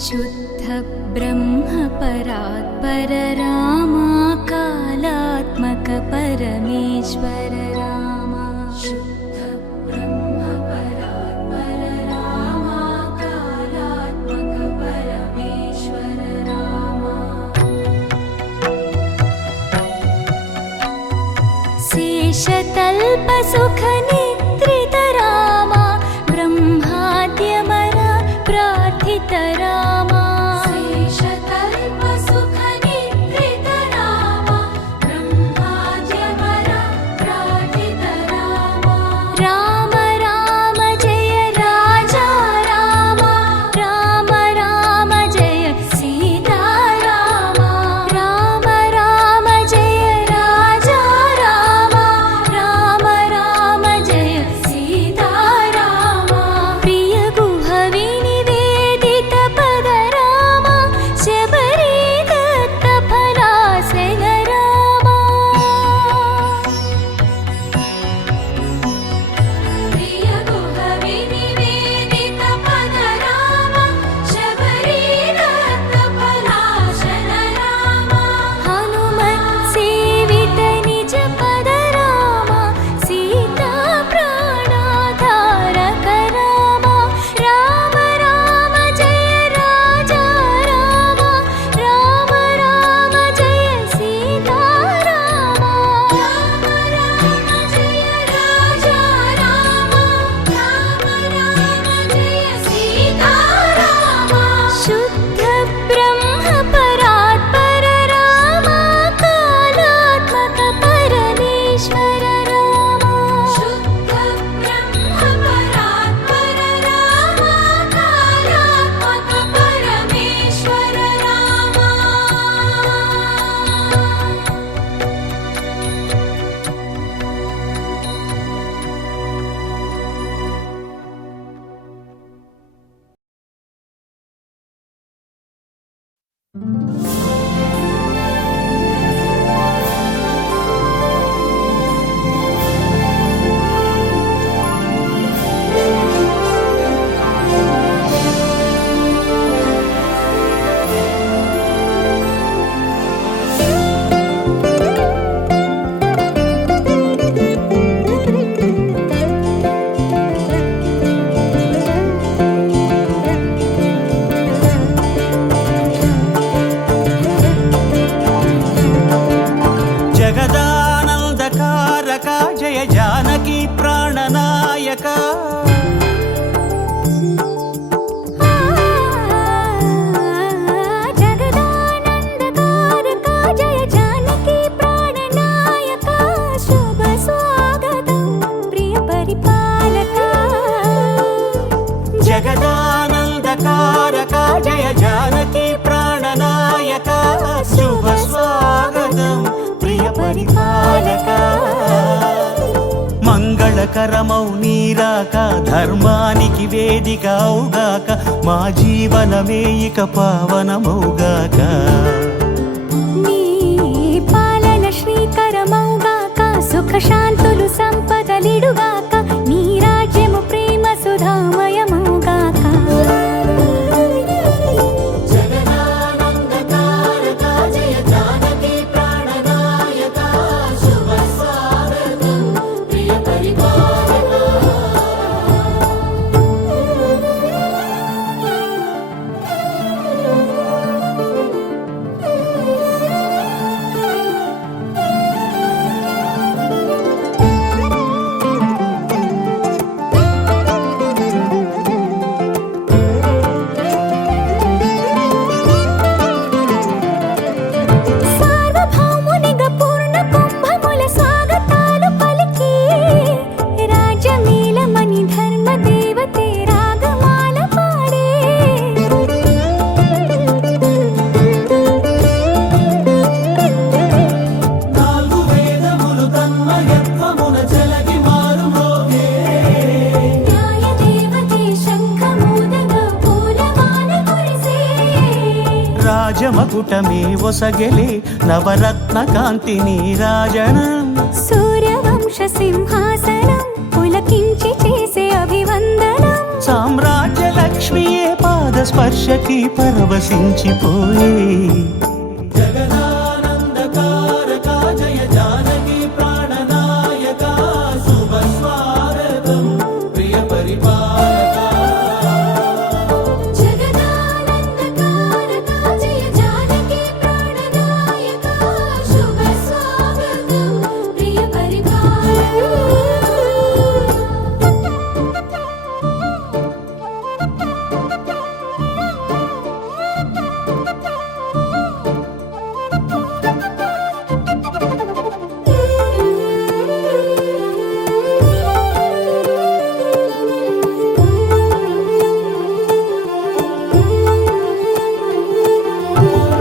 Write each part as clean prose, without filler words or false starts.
शुद्ध ब्रह्म परात्पर रामा कालात्मक परमेश्वर रामा शुद्ध ब्रह्म परात्पर रामा कालात्मक परमेश्वर रामा शेषतल्प सुख निद्रित रामा ब्रह्माद्यमर प्रार्थित रामा शेषतल्प सुख निद्रित रामा ब्रह्माद्यमर प्रार्थित रामा राम राम जय राजा रामा राम राम जय सीता रामा राम राम जय राजा रामा राम राम जय सीता रामा प्रिय गुह विनिवेदित पद रामा शबरी दत्त फलासन रामा प्रिय गुह विनिवेदित पद रामा शबरी दत्त फलासन रामा हनुमत् सेवित निज पद रामा सीता प्राणाधारक रामा राम राम जय राजा रामा राम राम जय सीता रामा राम राम जय राजा रामा राम राम जय सीता रामा शुद्ध ब्रह्म परात्पर रामा कालात्मक परमेश्वर रामा शुद्ध ब्रह्म परात्पर रामा कालात्मक परमेश्वर रामा జగదానందకారక జయ జానకి ప్రాణనాయక जगदानन्दकारक जय जानकी प्राणनायक शुभ स्वागतं प्रिय परिपालक జగదానందకారక జయ జానకి ప్రాణనాయక శుభ స్వాగతం ప్రియ పరిపాలక మంగళకరమౌ నీరాక ధర్మానికి వేదిక అవుగాక మా జీవనమే ఇక పావనమౌగాక నీ పాలన శ్రీకరమౌగాక సుఖ శాంతులు సంపదలిడుగాక నీ రాజ్యము ప్రేమ సుధామయమౌగాక జగదానందకారక జయ జానకి ప్రాణనాయక శుభ స్వాగతం ప్రియ పరిపాలక సార్వభౌమునిగా పూర్ణ కుంభముల స్వాగతాలు పలికి రాజమేళమణి ధర్మ దేవతే రాగమాల పాడే నాలుగు వేదములు తన్మయత్వమున చెలగి మారు మోగే న్యాయ దేవతే శంఖమూదగా పూలవాన కురిసే రాజమకుటమే ఒసగెలే నవరత్న కాంతి నీరాజనం సూర్యవంశ సింహాసనం పులకించి చేసే అభివందనం సామ్రాజ్య లక్ష్మియే పాద స్పర్శకి పరవశించిపోయే జగదానందకారక జయ జానకి ప్రాణనాయక శుభ స్వాగతం ప్రియ పరిపాలక జగదానందకారక జయ జానకి ప్రాణనాయక శుభ స్వాగతం ప్రియ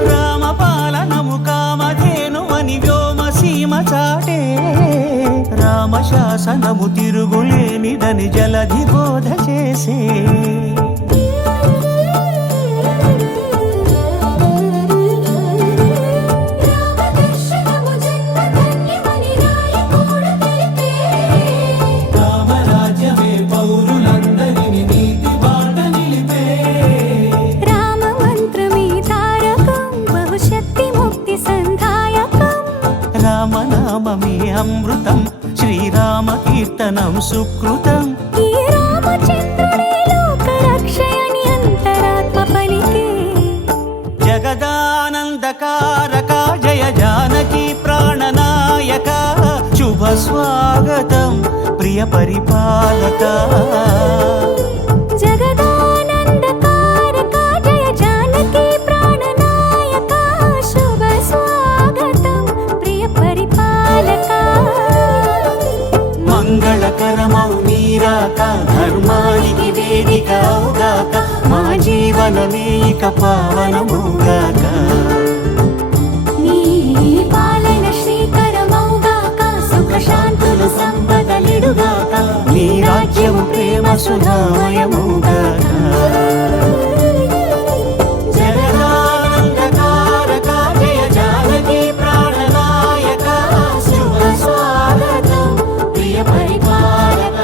రామపాలనము కామధేను అని వ్యోమసీమ చాటే రామశాసనము తిరుగులేనిదని జలధి బోధ చేసే రామదర్శనము జన్మధన్యమని నాయకుడు తెలిపే రామరాజ్యమే పౌరులందరిని నీతి బాట నిలిపే రామ మంత్రమే తారకం బహుశక్తి ముక్తి సంధాయకం రామనామమే అమృతం శ్రీరామ కీర్తనం సుకృతం ఈ రామచంద్రుడే లోక రక్షయని అంతరాత్మ పలికే జగదానందకారక జయ జానకి ప్రాణనాయక శుభ స్వాగతం ప్రియ పరిపాలక జగదానందకారక జయ జానకి ప్రాణనాయక శుభ స్వాగతం ప్రియ పరిపాలక మంగళకరమౌ నీరాక ధర్మానికి వేదిక అవుగాక మా జీవనమే ఇక పావనముగాక నీ పాలన శ్రీకరమౌగాక సుఖ శాంతులు సంపదలిడుగాక నీ రాజ్యము ప్రేమ సుధామయముగాక జగదానందకారక జయ జానకి ప్రాణనాయక శుభ స్వాగతం ప్రియ పరిపాలక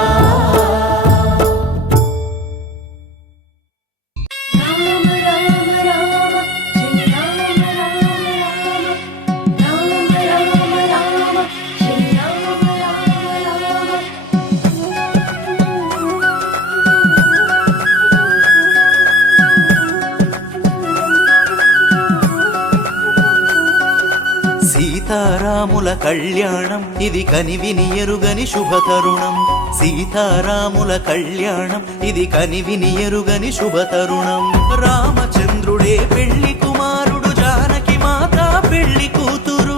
రామ రామ రామ జయ రామ రామ రామ రామ రామ రామ జయ రామ సీతారాముల కళ్యాణం ఇది కనివిని ఎరుగని శుభతరుణం సీతారాముల కళ్యాణం ఇది కనివిని ఎరుగని శుభతరుణం రామచంద్రుడే పెళ్లి కుమారుడు జానకి మాత పెళ్లి కూతురు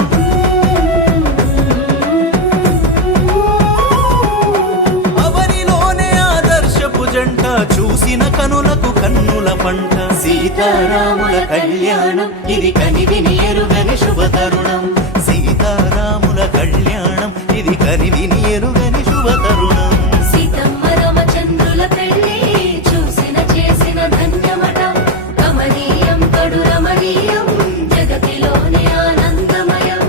అవనిలోనే ఆదర్శపు జంట చూసిన కనులకు కన్నుల పంట సీతారాముల కళ్యాణం ఇది కనివిని ఎరుగని శుభతరుణం సీతారాముల కళ్యాణం ఇది కనివిని ఎరుగని శుభతరుణం సీతమ్మ రామచంద్రుల పెళ్లి చూసిన చేసిన ధన్యమట కమనీయం కడు రమణీయం జగతిలోనే ఆనందమయం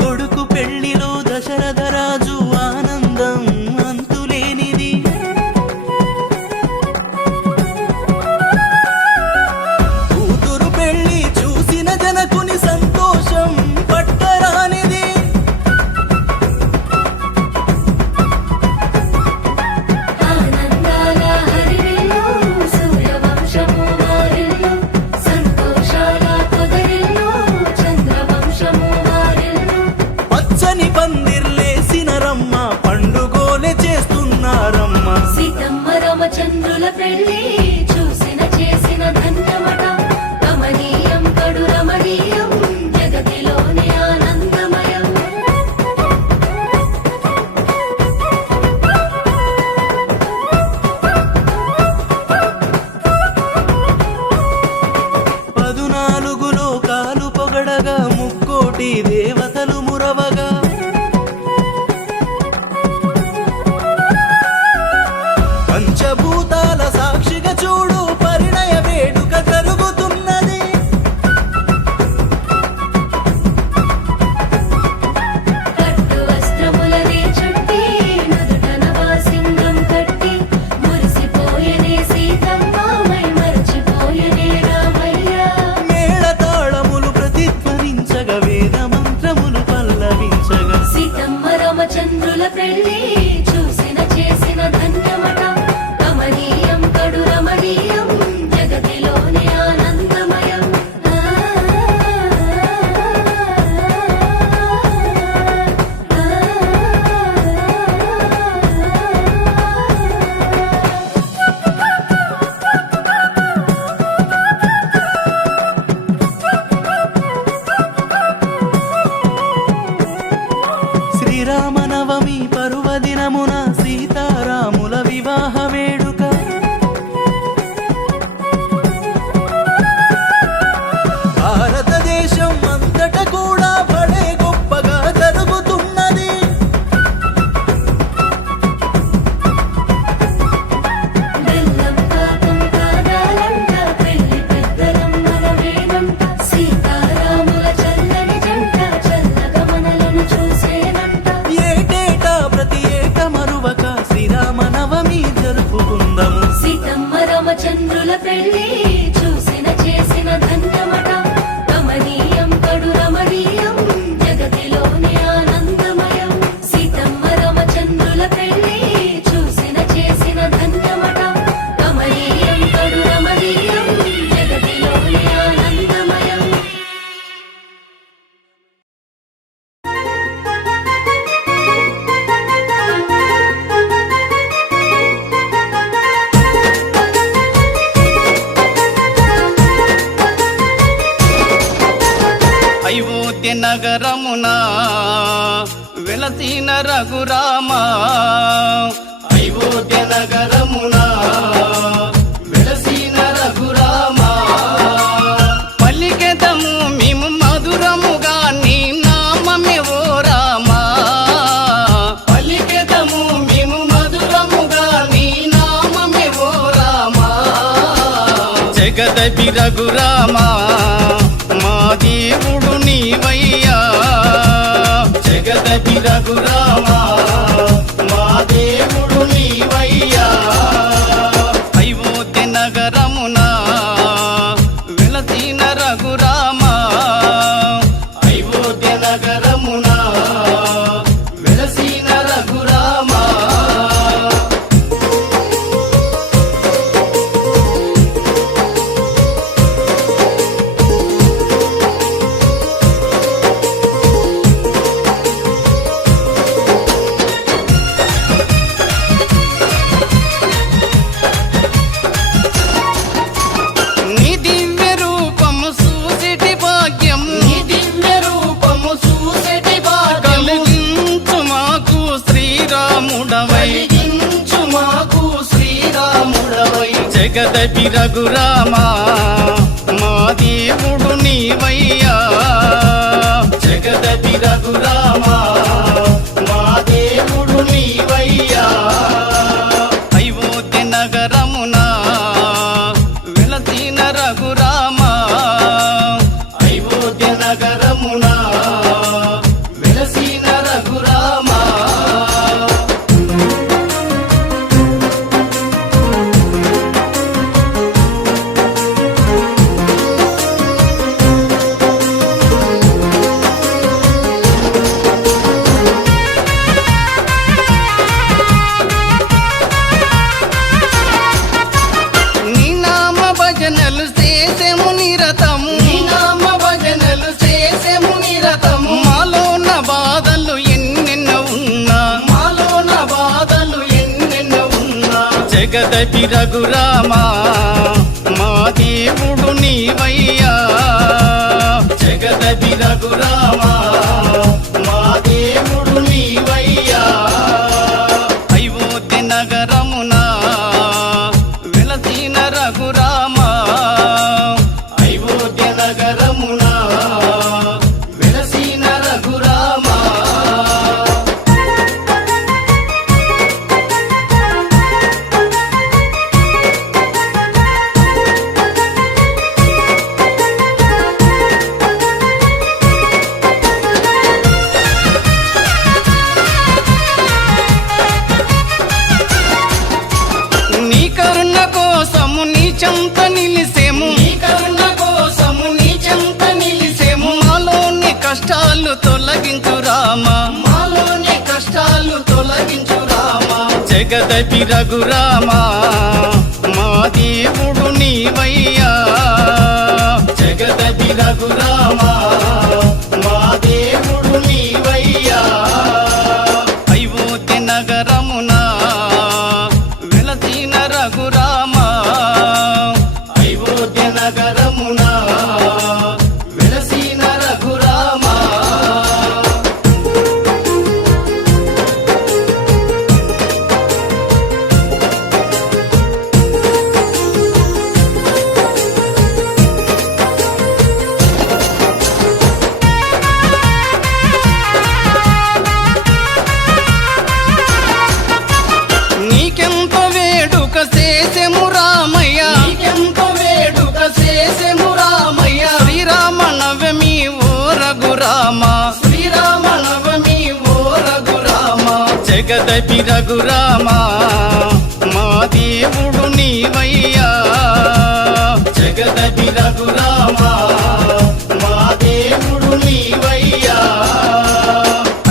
కొడుకు పెళ్లిలో దశరథ రాజు ఆనందం అంతులేనిది కూతురు పెళ్లి చూసిన జనకుని సంతోషం పట్టరానిది ఆనందాల హరివిల్లు సూర్యవంశము వారిల్లు సంతోషాల పొదరిల్లు చంద్రవంశము వారిల్లు పచ్చని పందిర్లేసిన రమ్మ పండుగోలే చేస్తున్నారమ్మ సీతమ్మ రామచంద్రుల పెళ్లి చూసిన చేసిన ధన్యమట కమనీయం కడు రమణీయం జగతిలోనే ఆనందమయం పదునాలుగు లోకాలు పొగడగా ముక్కోటి దేవతలు మురవగా నగరమున వెలసిన రఘురామ అయోధ్య నగరమున వెలసిన రఘురామ పలికెదము మేము మధురముగా నీ నామమే ఓ రామ పలికెదము మేము మధురముగా నీ నామమే ఓ రామ జగదపి రఘురామ మా దేవుడు నీవయ్యా జగదపి రఘురామ మా దేవుడు నీవయ్యా అయోధ్య నగరమున వెలసిన రఘురామ అయోధ్య నగరమున వెలసిన రఘురామ నీ దివ్య రూపము చూసేటి భాగ్యం నీ దివ్య రూపము చూసేటి భాగ్యం కలిగించు మాకు శ్రీరాముడవై కలిగించు మాకు శ్రీరాముడవై జగదపి రఘురామ మా దేవుడు నీవయ్యా జగదపి రఘురామ మా దేవుడు నీవయ్యా అయోధ్య నగరమున వెలసిన రఘురామ అయోధ్య నగరమున వెలసిన రఘురామ నీ నామ భజనలు చేసేము నిరతము నీ నామ భజనలు చేసేము నిరతము మాలోన బాధలు ఎన్నెన్నో ఉన్నా మాలోన బాధలు ఎన్నెన్నో ఉన్నా జగదపి రఘురామ మా దేవుడు నీవయ్యా జగదపి రఘురామ మా దేవుడు నీవయ్యా అయోధ్య నగరమున వెలసిన రఘురామ అయోధ్య నగరమున వెలసిన రఘురామ నీ కరుణ కోసము నీ చెంత నిలిసేము నీ కరుణ కోసము నీ చెంత నిలిసేము మాలోని కష్టాలు తొలగించు రామ మాలోని కష్టాలు తొలగించు రామ జగదపి రఘురామ మా దేవుడు నీవయ్యా జగదపి రఘురామ మా దేవుడు నీవయ్యా అయోధ్య నగరమున వెలసిన రఘురామ అయోధ్య నగరమున వెలసిన రఘురామ నీకెంత వేడుక చేసెము రామయ్య నీకెంత వేడుక చేసెము రామయ్య శ్రీరామ నవమి ఓ రఘురామ శ్రీరామ నవమి ఓ రఘురామ జగదపి రఘురామ మా దేవుడు నీవయ్యా జగదపి రఘురామ మా దేవుడు నీవయ్యా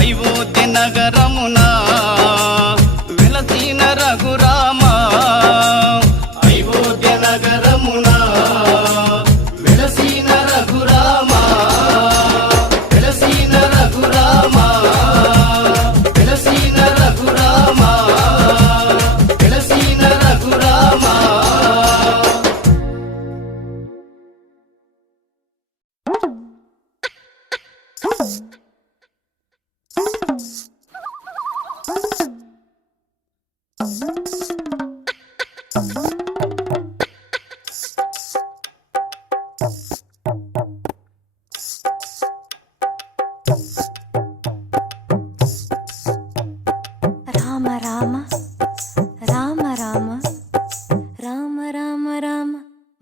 అయోధ్య నగరమున వెలసిన రఘురామ అయోధ్య నగరమున వెలసిన రఘురామ వెలసిన రఘురామ వెలసిన రఘురామ వెలసిన రఘురామ రామ రామ రామ రామ రామ రామ రామ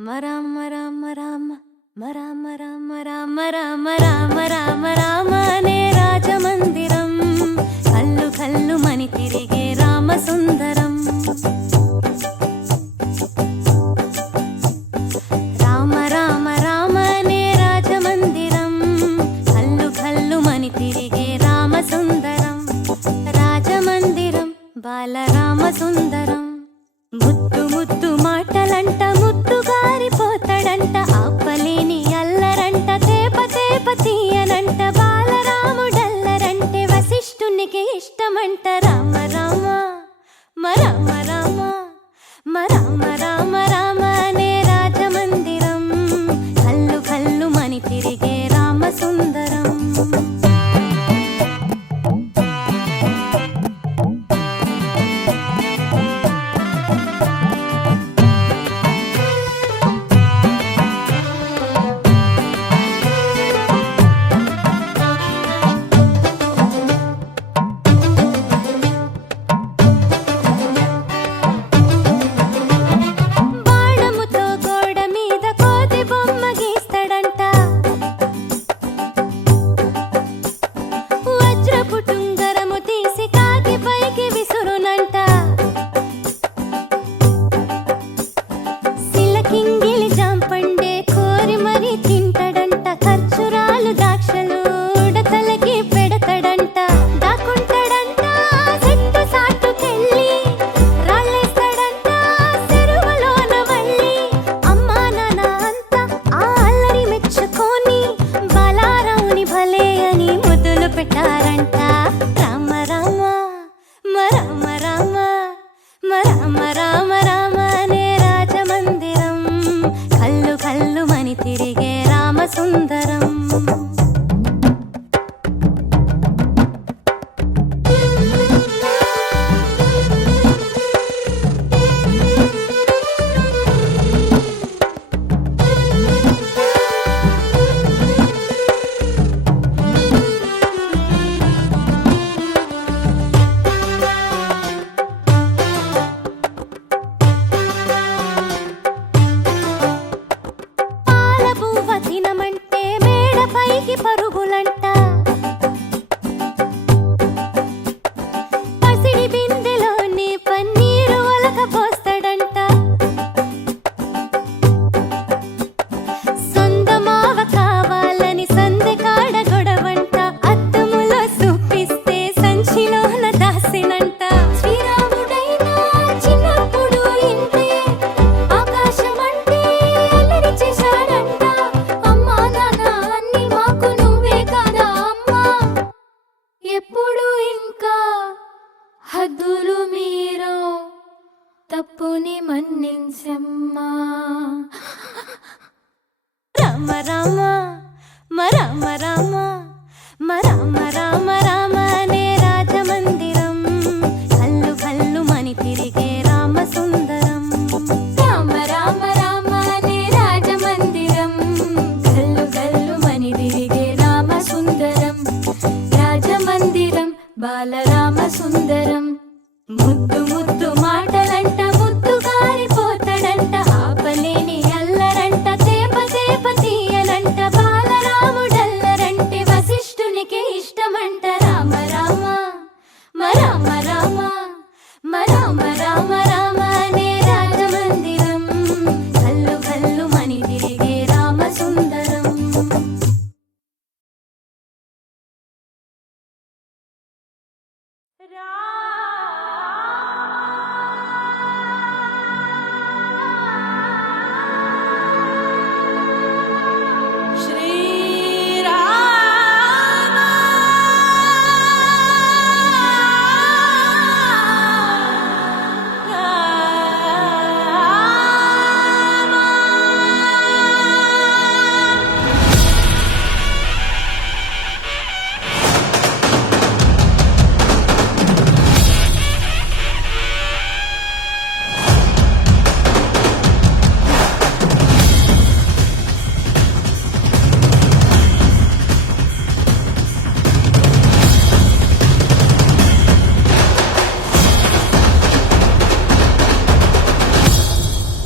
మరామ రామ రామ మరామ రామ రామ రామ రామ రామ రామ అనే రాజమందిరం కల్లు కల్లు మని తిరిగే రామ సుందరం రామ రామ రామ అనే రాజమందిరం కల్లు కల్లు మని తిరిగే రామ సుందరం రాజమందిరం బాలరామ సుందరం ముద్దు ముద్దు మాటలంట ముద్దు గారిపోతాడంట ఆపలేని అల్లరంట తేప తేప తీయనంట బాలరాముడల్లరంటే వశిష్ఠునికి ఇష్టమంట రామ రామ మరామ రామ మరామ రామ రామ అనే రాజమందిరం కల్లు కల్లు మని తిరిగే రామ సుందరం బాణముతో గోడ మీద కోతి బొమ్మ గీస్తాడంట వజ్రపు టుంగరము తీసి కాకి పైకి విసురునంట సిలకింగిలి జాంపండే కోరి మరీ తింటాడంట ఖర్చురాలు దాక్షలు ఉడతలకి పెడతాడంట దాక్కుంటాడంట చెట్టు సాటుకెళ్ళి రాళ్ళేస్తాడంట చెరువులోన వల్లి అమ్మా నాన్న అంతా ఆ అల్లరి మెచ్చుకొని బలారావుని భలే అని ముద్దులు పెట్టారంట రామ రామ మరామ రామ మరామ రామ రామ అనే రాజమందిరం కల్లు కల్లు మని తిరిగే రామ సుందరం పాల పువ్వ తినమంటే మేడ పైకి పరుగులంట పసిడి బిందెలోని పన్నీరు ఒలకపోస్తాడంట సొందమావ కావాలని సందె కాడ గొడవంట అద్దములో చూపిస్తే సంచిలోన దాసినంట శ్రీరాముడైనా చిన్నప్పుడు ఇంతే ఆకాశమంటే అల్లరి చేశాడంట అమ్మా నాన్న అన్ని మాకు నువ్వే కదా అమ్మా ఎప్పుడు ఇంకా హద్దులు మీరో తప్పుని మన్నించమ్మా రామ రామ మరామ రామ మరామ రామ రామ అనే రాజమందిరం కల్లు కల్లు మని తిరిగే రామ సుందరం రామ రామ రామ అనే రాజమందిరం కల్లు కల్లు మని తిరిగే రామ సుందరం రాజమందిరం బాలరామ సుందరం ముద్దు ముద్దు మాటలంట ముద్దు గారిపోతాడంట ఆపలేని అల్లరంట తేప తేప తీయనంట బాలరాముడల్లరంటే వశిష్ఠునికి ఇష్టమంట రామ రామ మరామ రామ మరామ రామ రామ అనే రాజమందిరం కల్లు కల్లు మని తిరిగే రామ సుందరం శ్రీ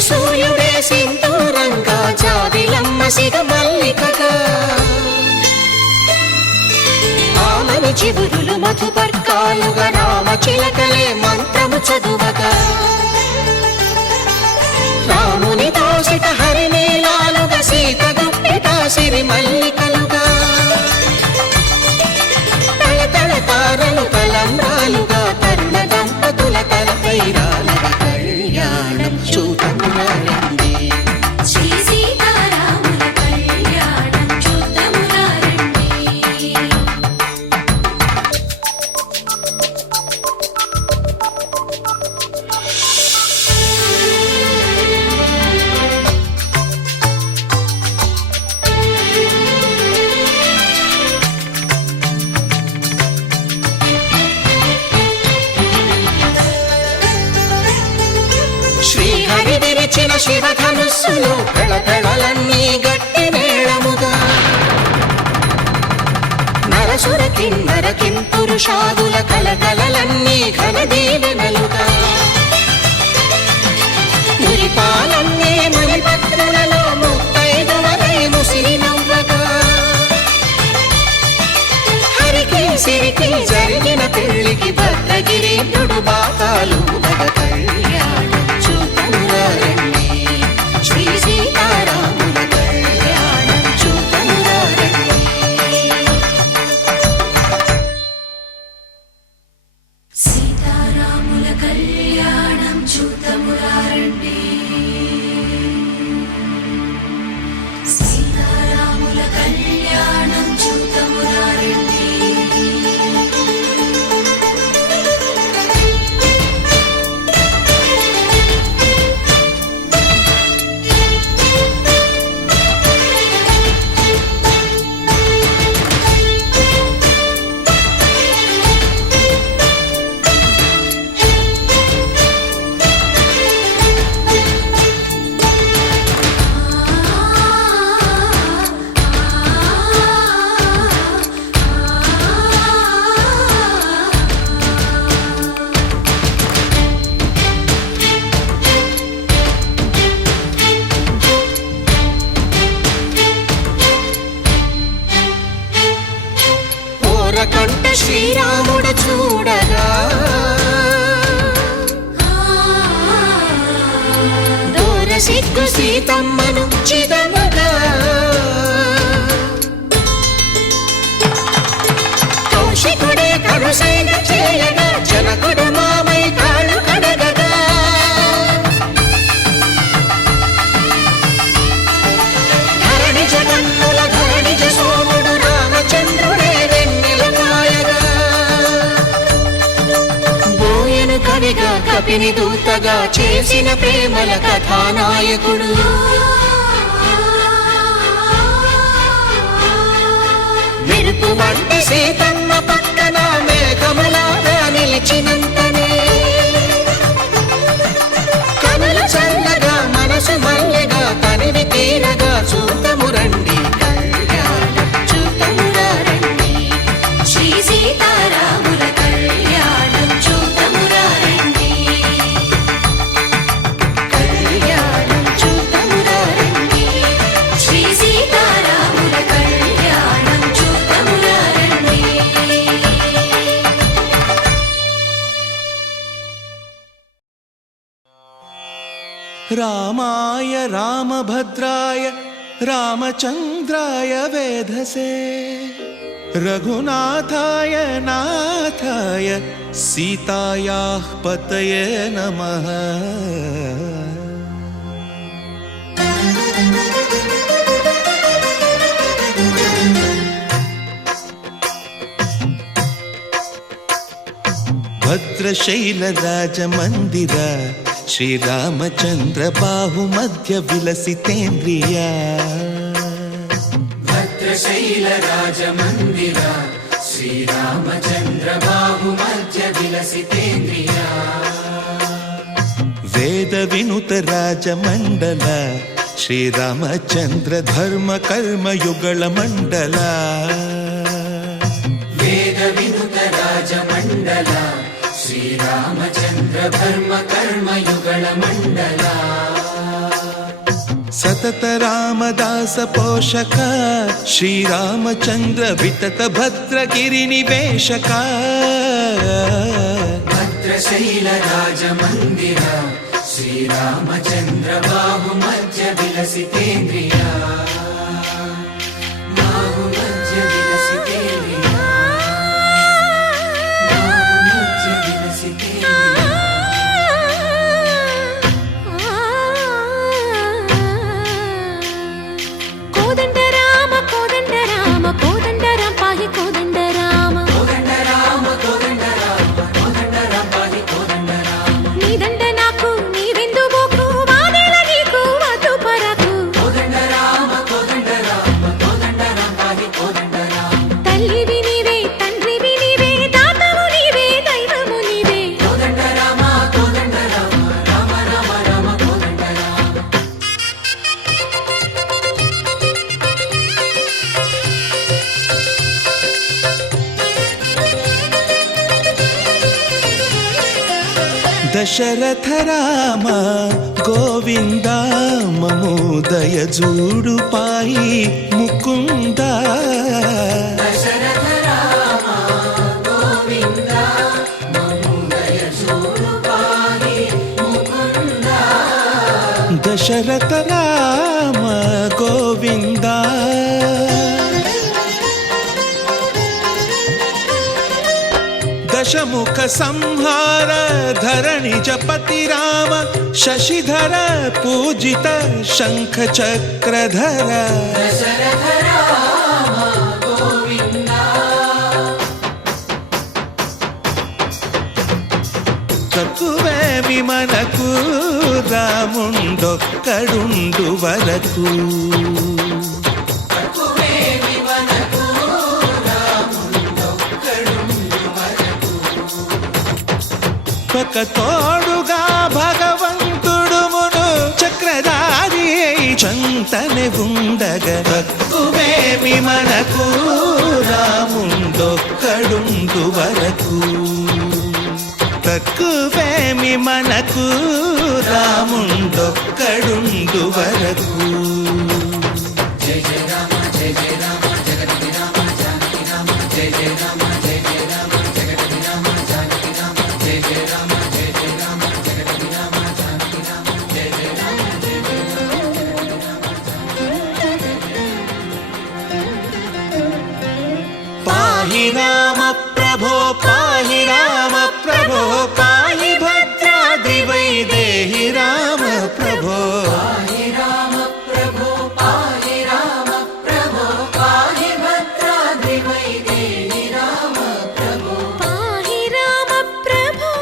సూర్యుడే సింధూరంగా జాబిలమ్మ సిగ మల్లికగా ఆమని చివురులు మధుపర్కాలుగా రామ చిలకలే మంత్రము చదువగా రాముని దోసిట హరినీలాలుగా సీత గుప్పిట సిరి మల్లికలుగా తల తారలు తలంబ్రాలుగా తరుణ దంపతుల తలపై రాలగా కళ్యాణం చూడమురండి శ్రీ సీతారాముల కళ్యాణం చూద్దామురా రండి. శ్రీహరి విరిచిన శివధనుస్సులు పెళపెళలన్నీ గట్టి మేళముగా నరసుర కిన్నర కింపురుషాదుల కలకలలన్నీ ఘన దీవెనలుగా మురిపాలన్నీ మణిపత్రులలో ముత్తైదువలై ముసిరి నవ్వగా హరికి సిరికి జరిగిన పెళ్లికి భద్రగిరీంద్రుడు బాకాలు మగ కళ్యాణం చూడమురండి శ్రీ సీతారాముల కళ్యాణం చూడమురండి సీతారాముల కళ్యాణం చూద్దామురా రండి. సీతారాముల కళ్యాణం చూద్దామురా రండి. ఓరకంట శ్రీరాముడు చూడగా దూర సిగ్గు సీతమ్మను చిదమగా కౌశికుడే కరుసైన చేయగా జనకుడు మామై కాళ్ళు కడగగా ధరణి జగన్నుల ధరణిజ సోముడు రామచంద్రుడే వెన్నెల కాయగా బోయను కవిగా కపిని దూతగా చేసిన ప్రేమల కథానాయకుడు మెరుపు వంటి సీతమ్మ పక్కన మేఘములాగా నిలిచినంతనే కనుల చల్లగా మనసు మల్లెగా తనివి తీరగా చూడమురండి కళ్యాణం చూడమురా రండి శ్రీ సీతారాముల కళ్యాణం చూద్దామురా రండి. కళ్యాణం చూడమురా రండి శ్రీ సీతారాముల కళ్యాణం చూద్దామురా రండి. రామాయ రామభద్రాయ రామచంద్రాయ వేధసే రఘునాథాయ నాథాయ సీతాయాః పతయే నమః. భద్రశైలరాజమందిర శ్రీరామచంద్ర బాహుమధ్య విలసితేంద్రియ. భద్రశైలరాజమందిర శ్రీరామచంద్ర బాహుమధ్య విలసితేంద్రియ. వేద వినుత రాజమండల శ్రీరామచంద్ర ధర్మ కర్మయుగళ మండల. వేద వినుత రాజమండల శ్రీరామచంద్ర ధర్మ కర్మయుగళ మండల. సతత రామదాస పోషక శ్రీరామచంద్ర వితత భద్రగిరి నివేశక భద్రశైల రాజమందిర శ్రీరామచంద్ర బాహు మధ్య విలసితేంద్రియ బాహు మధ్య విలసితేంద్రియ బాహు మధ్య విలసితేంద్రియ కోదండ రామ కోదండ రామ కోదండ రామ పాహి కోదండ రామ కోదండ రామ కోదండ రామ కోదండ రామ పాహి కోదండ రామ నీదండ నాకు నీవెందు బోకు వాదేల నీకు వద్దు పరకు కోదండ రామ కోదండ రామ కోదండ రామ పాహి కోదండ రామ తల్లివి నీవే తండ్రివి నీవే దాతవు నీవే దైవము నీవే కోదండ రామ కోదండ రామ రామ రామ రామ కోదండ రామ దశరథ రామ గోవింద మమోదయ జూడు పాయి ముకుంద దశరథ రామ గోవింద మముదయ చూడు పాహి ముకుంద దశరథ రామ గోవింద దశముఖ సంహార ధరణి జపతి రామ శశిధర పూజిత శంఖ చక్రధర దశరథ రామ గోవింద తక్కువేమి మనకు రాముండొక్కడుండు వరకు తక్కువేమి మనకు రాముండొక్కడుండు వరకు పక తోడుగా భగవంతుడు మును చక్రధారి చంతనే ఉండగ తక్కువేమి మనకు రాముండొక్కడుండు వరకు తక్కువేమి మనకు రాముండొక్కడుండు వరకు జయ జయ రామ జయ జయ రామ జగతి రామ జానకి రామ జయ జయ రామ జయ జయ రామ జగతి రామ జానకి రామ జయ జయ రామ జయ జయ రామ జగతి రామ జానకి రామ జయ జయ రామ జయ జయ రామ పాహి రామ ప్రభో పాహి రామ ప్రభో పాహి భద్రాద్రి వైదేహి రామ ప్రభో పాహి రామ ప్రభో పాహి రామ ప్రభో పాహి భద్రాద్రి వైదేహి రామ ప్రభో పాహి రామ ప్రభో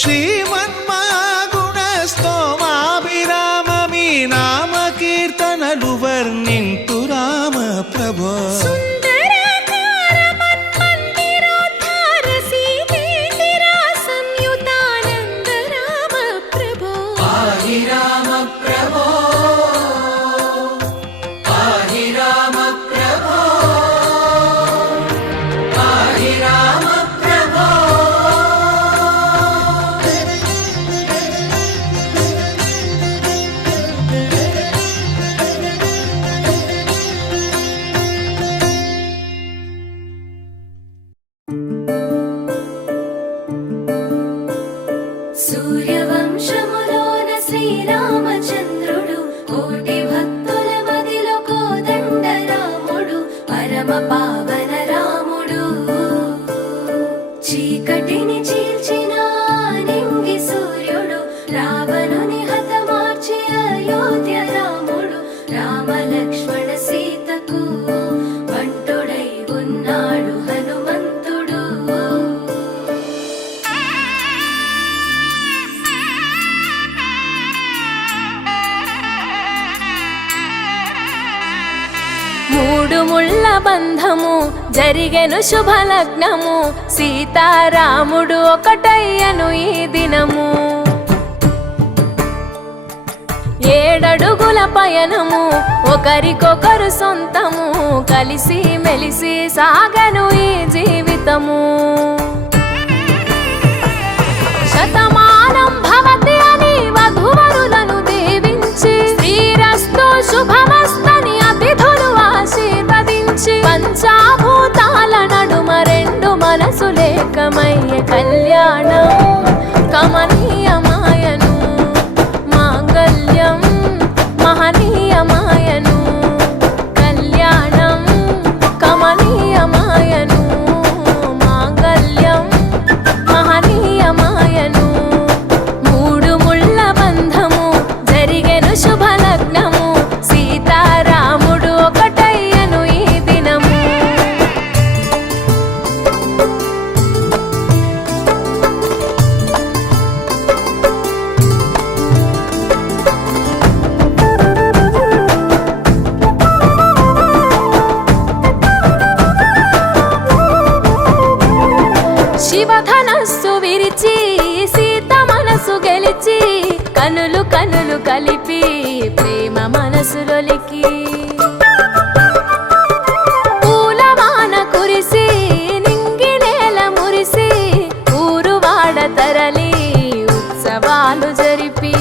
శ్రీమన్మాగుణ స్తోమాభిరామ మీ నామ కీర్తనలు వర్ణింతు రామ ప్రభో సుందరాకార మన్మందిరోద్ధార సీతేందిర సంయుతానంద రామ ప్రభో పాహి రామ ప్రభో పాహి రామ ప్రభో పాహి రామ ప్రభో సూర్యవంశములోన శ్రీరామచంద్రుడు కోటి భక్తుల మదిలో కోదండ రాముడు పరమ పావన రాముడు చీకటిని చీల్చిన నింగి సూర్యుడు రావణుని హతమార్చి అయోధ్య రాముడు రామ లక్ష్మణ సీతకు బంటుడై ఉన్నాడు హనుమంతుడు మూడు ముళ్ళ బంధము జరిగెను శుభలగ్నము సీతారాముడు ఒకటయ్యను ఈ దినము ఏడడుగుల పయనము ఒకరికొకరు సొంతము కలిసి మెలిసి సాగను ఈ జీవితము శతమానం భవతి అని వధువరులను దేవి కళ్యాణం కమనీయమాయను మాంగళ్యం మహనీయమాయను కళ్యాణం కమనీయమాయను మాంగళ్యం మహనీయమాయను మూడు ముళ్ళ బంధము జరిగెను శుభలగ్నము సీతారాముడు ఒకటయ్యను ఈ దినము శివధనస్సు విరిచి సీత మనసు గెలిచి కనులు కనులు కలిపి ప్రేమ మనసులొలికి పూలవాన కురిసి నింగి నేల మురిసి ఊరువాడ తరలి ఉత్సవాలు జరిపి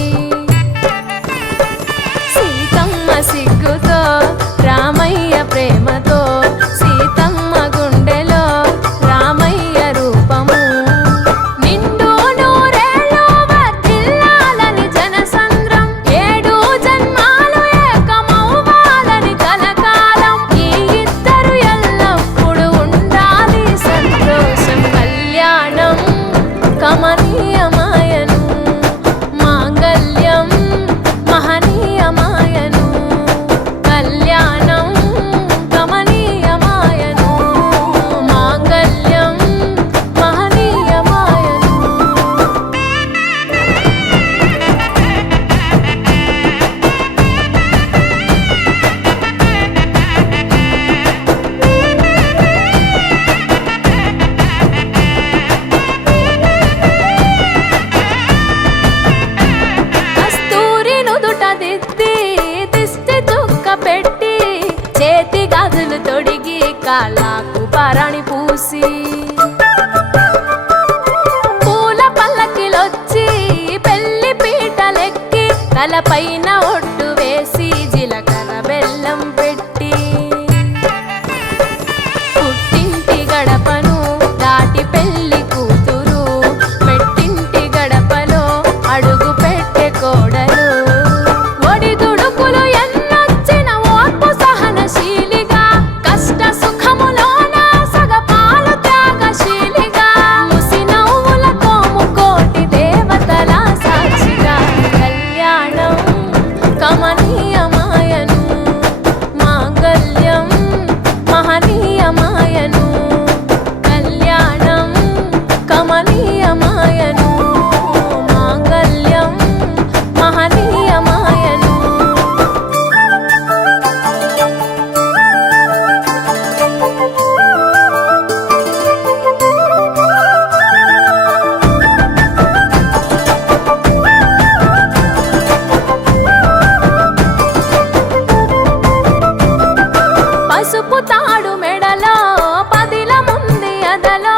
సీతమ్మ సిగ్గుతో రామయ్య ప్రేమతో సీతమ్మ గుండెలో రామయ్య రూపము నిండు నూరేళ్ళు వర్ధిల్లాలని జనసంద్రం ఏడు జన్మాలు ఏకమవ్వాలని కలకాలం ఈ ఇద్దరు ఎల్లప్పుడూ ఉండాలి సంతోషం కళ్యాణం కమనీయమాయను మాంగళ్యం మహనీయమాయను కళ్యాణం కమనీయమాయను మాంగళ్యం మహనీయమాయను కస్తూరి నుదుట దిద్ది దిష్టి చుక్క పెట్టి చేతి గాజులు తొడిగి కాళ్ళకు పరణి పూసి పూల పల్లకిలొచ్చి పెళ్లి పీటలెక్కి తలపైన ఒట్టు వేసి జీలకర్ర బెల్లం పెట్టి పుట్టింటి గడపను దాటి పెళ్లి కూతురు మెట్టింటి గడపలో అడుగు పెట్టే కోడలు ఒడిదుడుకులు ఎన్నొచ్చిన ఓర్పు సహనశీలిగా కష్ట సుఖములోన సగపాలు త్యాగశీలిగా ముసి నవ్వులతో ముకోటి దేవతల సాక్షిగా కళ్యాణం కమనీయమాయను మాంగళ్యం మహనీయమాయను కళ్యాణం కమనీయమాయను మాంగళ్యం మహనీయమాయను పసుపు తాడు మెడలో పదిల ముంది అదలో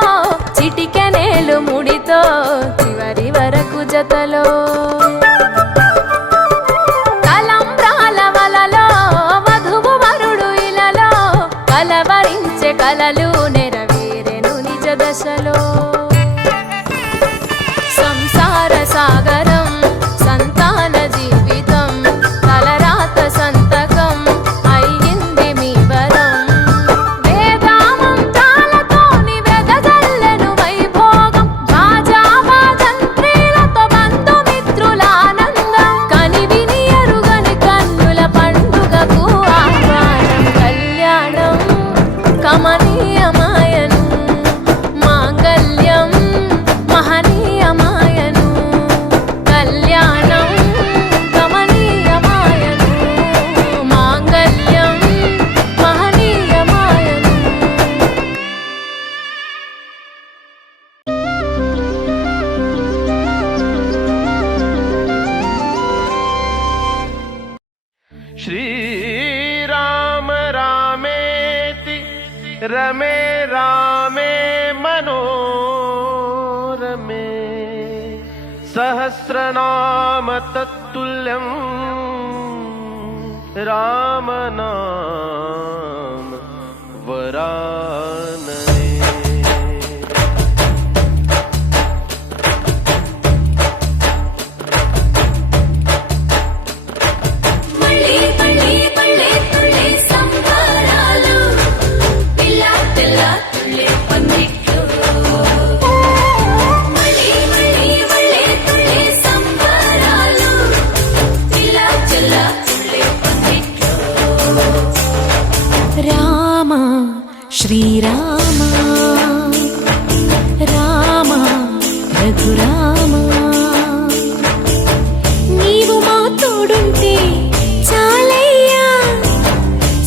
చిటికెనేలు ముడితో చివరి వరకు జతలో తలంబ్రాల వలలో వధువు వరుడు ఇలలో కలవరించే కలలు నెరవేరెను నిజ దశలో సంసార సాగరం సంతాన జీవితం తలరాత సంతకం అయ్యింది మీ వరం వేదామంత్రాలతోని వెదజల్లెను వైభోగం భాజావాజంత్రీలతో బంధుమిత్రుల ఆనందం కనివిని ఎరుగని కన్నుల పండుగకు ఆహ్వానం కళ్యాణం కమనీయమాయను మాంగళ్యం మహనీయమాయను కళ్యాణం కమనీయమాయను మాంగళ్యం మహనీయమాయను श्रीराम रामेति रमे रामे मनोरमे सहस्रनाम तत्तुल्यं रामनाम वरानने శ్రీరామ రామ రఘురామ నీవు మా తోడుంటే చాలయ్యా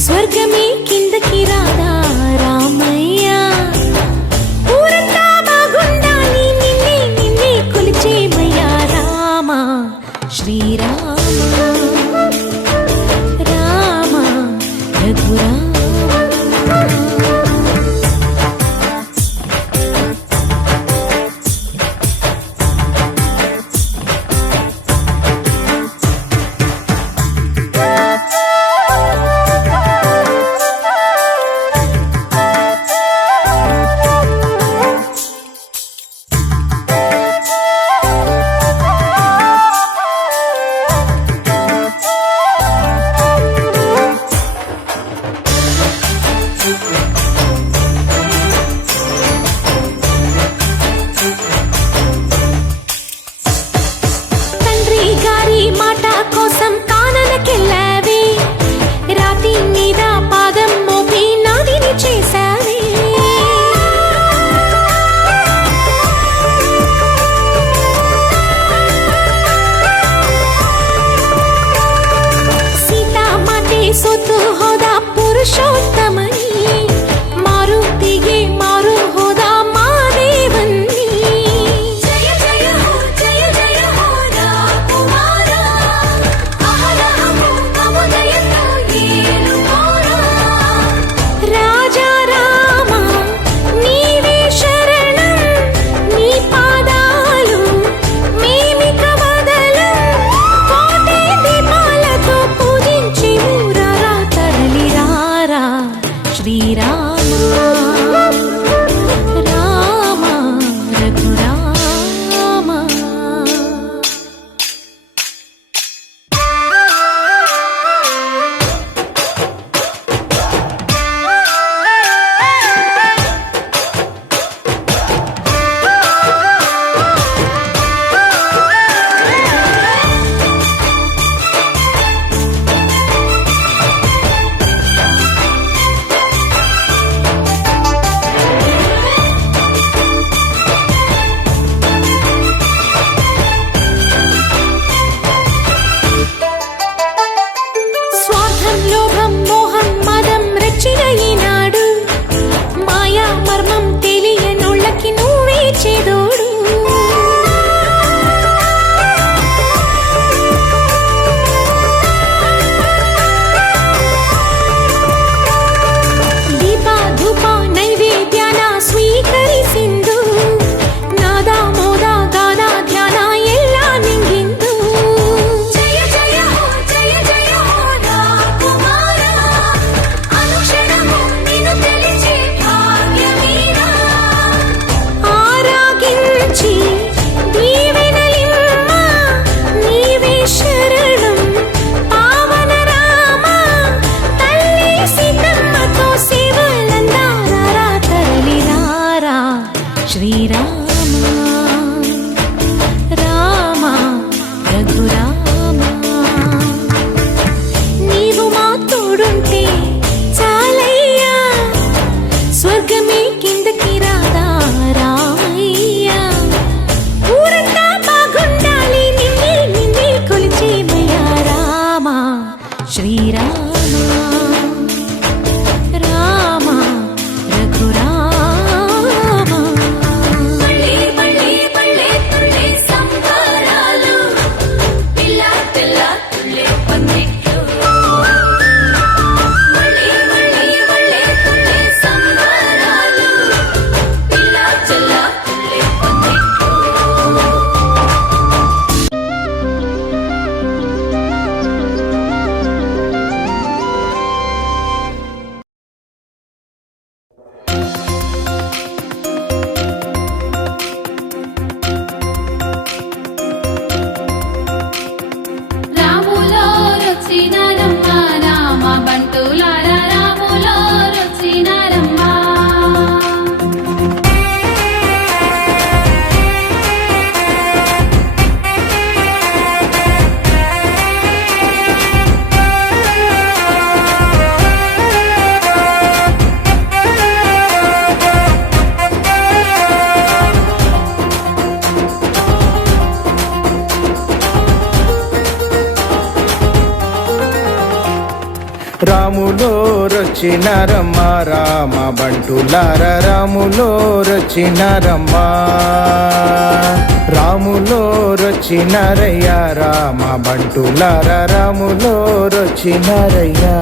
స్వర్గమే కిందకి రాదా రామయ్యా ఊరంతా బాగుండాలి నిన్నే నిన్నే కొలిచేమయ్యా రామ శ్రీరామ రామ రఘురామ తండ్రి గారి మాట కోసం కాననకెళ్ళావే రాతి మీద పాదం మోపి నాదిని చేశావే సీతామాతే సొత్తు హోదా పురుషోత్తమని మారుతిಗೆ మారు హోదా మాదేవన్ని జయ జయ హో జయ జయ హో రాకుమార అహరహము కముదయతో ఏను కోరా రాజా రామ నీవే శరణం నీ పాదాలు మేమిక వదలం కోటి దీపాలతో పూజించి ఊరారా తరలి రారా రాములో రొచ్చినారమ్మ రామ బంటులార రాములో రొచ్చినారమ్మ రాములో రొచ్చినారయ్యా రామ బంటులార రాములో రొచ్చినారయ్యా